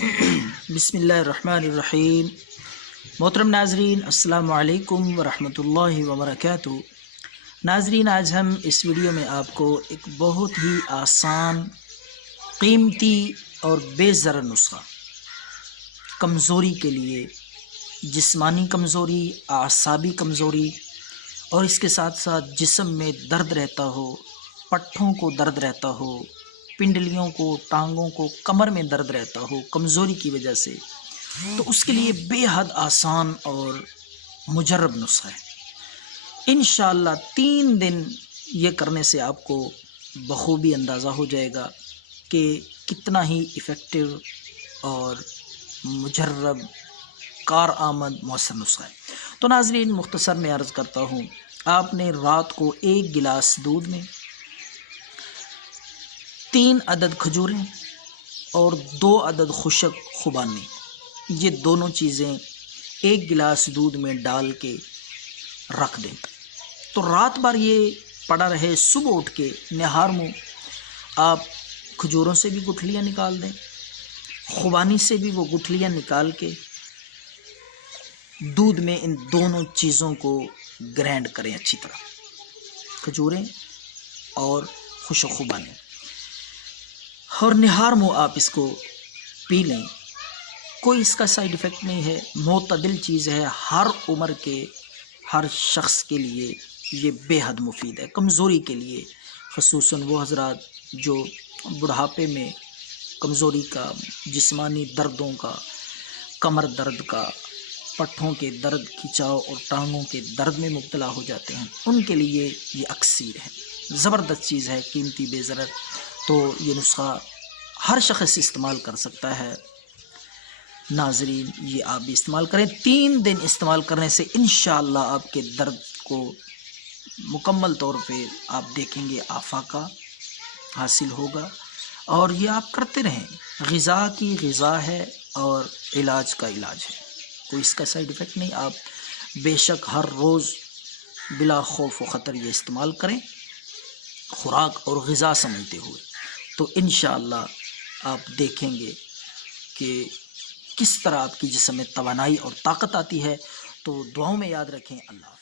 بسم اللہ الرحمن الرحیم۔ محترم ناظرین، السلام علیکم ورحمۃ اللہ وبرکاتہ۔ ناظرین، آج ہم اس ویڈیو میں آپ کو ایک بہت ہی آسان، قیمتی اور بے ضرر نسخہ کمزوری کے لیے، جسمانی کمزوری، اعصابی کمزوری اور اس کے ساتھ ساتھ جسم میں درد رہتا ہو، پٹھوں کو درد رہتا ہو، پنڈلیوں کو، ٹانگوں کو، کمر میں درد رہتا ہو کمزوری کی وجہ سے، تو اس کے لیے بے حد آسان اور مجرب نسخہ ہے۔ انشاءاللہ 3 دن یہ کرنے سے آپ کو بخوبی اندازہ ہو جائے گا کہ کتنا ہی ایفیکٹو اور مجرب، کارآمد، مؤثر نسخہ ہے۔ تو ناظرین، مختصر میں عرض کرتا ہوں، آپ نے رات کو 1 گلاس دودھ میں 3 عدد کھجوریں اور 2 عدد خشک خوبانی، یہ دونوں چیزیں 1 گلاس دودھ میں ڈال کے رکھ دیں۔ تو رات بھر یہ پڑا رہے، صبح اٹھ کے نہار منہ آپ کھجوروں سے بھی گٹھلیاں نکال دیں، خوبانی سے بھی وہ گٹھلیاں نکال کے دودھ میں ان دونوں چیزوں کو گرینڈ کریں اچھی طرح، کھجوریں اور خشک خوبانی، اور نہار منہ آپ اس کو پی لیں۔ کوئی اس کا سائیڈ ایفیکٹ نہیں ہے، معتدل چیز ہے، ہر عمر کے ہر شخص کے لیے یہ بے حد مفید ہے۔ کمزوری کے لیے، خصوصاً وہ حضرات جو بڑھاپے میں کمزوری کا، جسمانی دردوں کا، کمر درد کا، پٹھوں کے درد، کھچاؤ اور ٹانگوں کے درد میں مبتلا ہو جاتے ہیں، ان کے لیے یہ اکسیر ہے، زبردست چیز ہے، قیمتی، بے ضرر۔ تو یہ نسخہ ہر شخص استعمال کر سکتا ہے۔ ناظرین، یہ آپ بھی استعمال کریں۔ 3 دن استعمال کرنے سے انشاءاللہ آپ کے درد کو مکمل طور پہ آپ دیکھیں گے آفاقہ حاصل ہوگا، اور یہ آپ کرتے رہیں۔ غذا کی غذا ہے اور علاج کا علاج ہے، کوئی اس کا سائیڈ ایفیکٹ نہیں۔ آپ بے شک ہر روز بلا خوف و خطر یہ استعمال کریں، خوراک اور غذا سمجھتے ہوئے، تو انشاءاللہ آپ دیکھیں گے کہ کس طرح آپ کی جسم میں توانائی اور طاقت آتی ہے۔ تو دعاؤں میں یاد رکھیں۔ اللہ حافظ۔